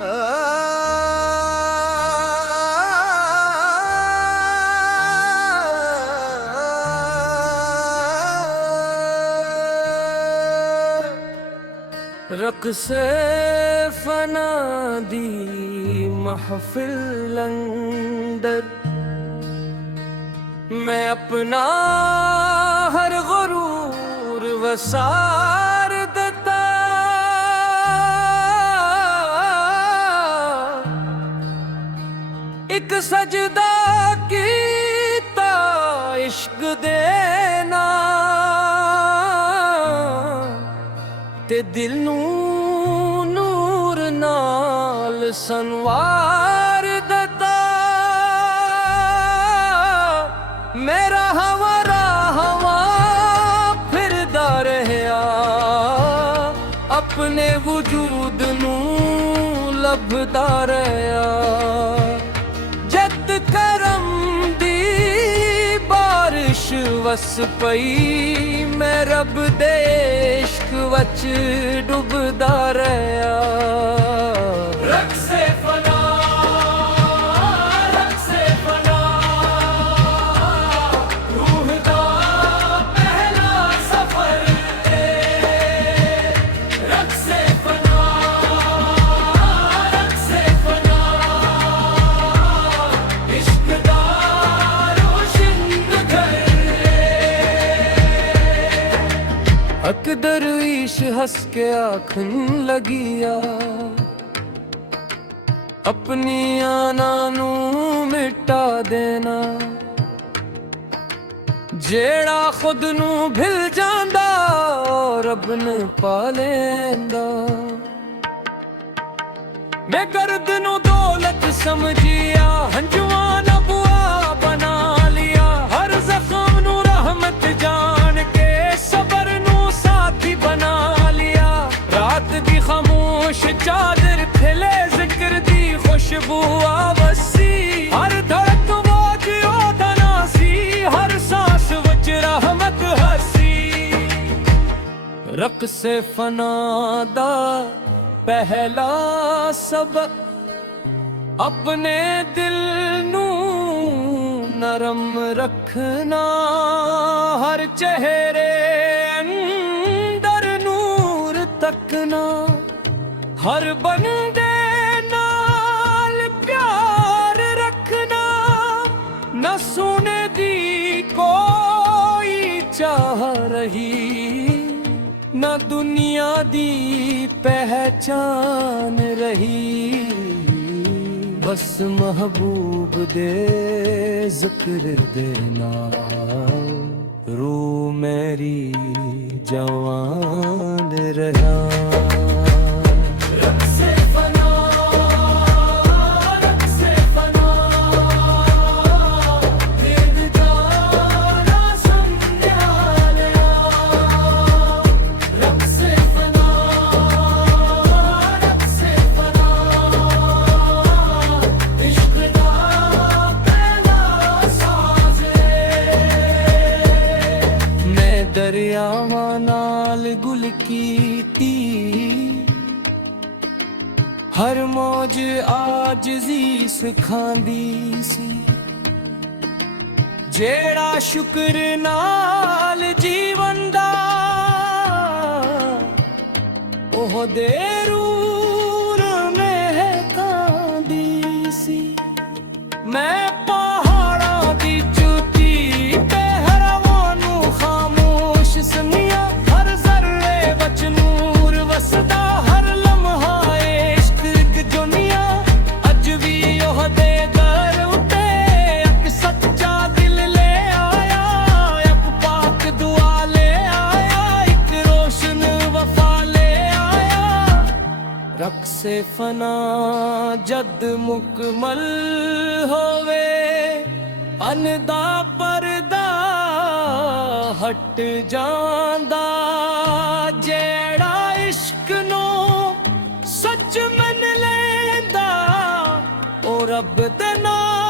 रक़्से फना दी महफिल अंदर मैं अपना हर गुरूर वसार देता। एक सजदा कीता इश्क देना ते दिल नू नूर नाल संवार देता। मेरा हमारा हवा फिरदा रहया अपने वजूद नू लभदा रहया। जद करम दी बारिश वस पई मैं रब दे इश्क वच डुबदा रहया। रक़्से फना रक़्से फना रूह दा पहला सफर है। रक़्से फना रक़्से फना इश्क दा रोशन घर अक दरवीश हंस के आखन लगिया अपनी आना नू मिटा देना। जेड़ा खुद नू भिल जांदा रब ने पा लेंदा। मैं गर्द नू दौलत समझिया हंजुआं ना बुआ बना लिया। हर जख्म नू रहमत जान के सबर नू साथी बना लिया। रात दी खामोश चादर फैले जिक्र दी खुशबू आवसी। हर धड़क वाज ओदा नासी हर सांस वच रहमत हसी। रक़्से फना दा पहला सबक अपने दिल नू नरम रखना। हर चेहरे अंदर नूर तकना। हर बंदे नाल प्यार रखना। न सोने दी कोई चाह रही न दुनिया दी पहचान रही। बस महबूब दे जिक्र देना रूह मेरी जवान रहा। रक़्से फना रक़्से फना दिल जाना संन्यालिया। रक़्से फना रक़्से फना इश्क दा पहला साज़ मैं दरियावां नाल गुल कीती। हर मौज आजिज़ी सिखांदी सी। जेड़ा शुक्र नाल जीवन दा ओह दे रूर महकांदी सी। मैं पहाड़ां दी चोटी ते हवां नू खामोश सुनिया। हर ज़र्रे वच नूर वसदा हर लम्हा इश्क दी दुनिया। अज भी ओह दे दर उते अक सच्चा दिल ले आया। अक पाक दुआ ले आया एक रोशन वफा ले आया। रक़्से फना जद मुकमल होवे अनदा परदा हट जांदा। जेड़ा इश्क नू सच मन लेंदा ओ रब दे नाल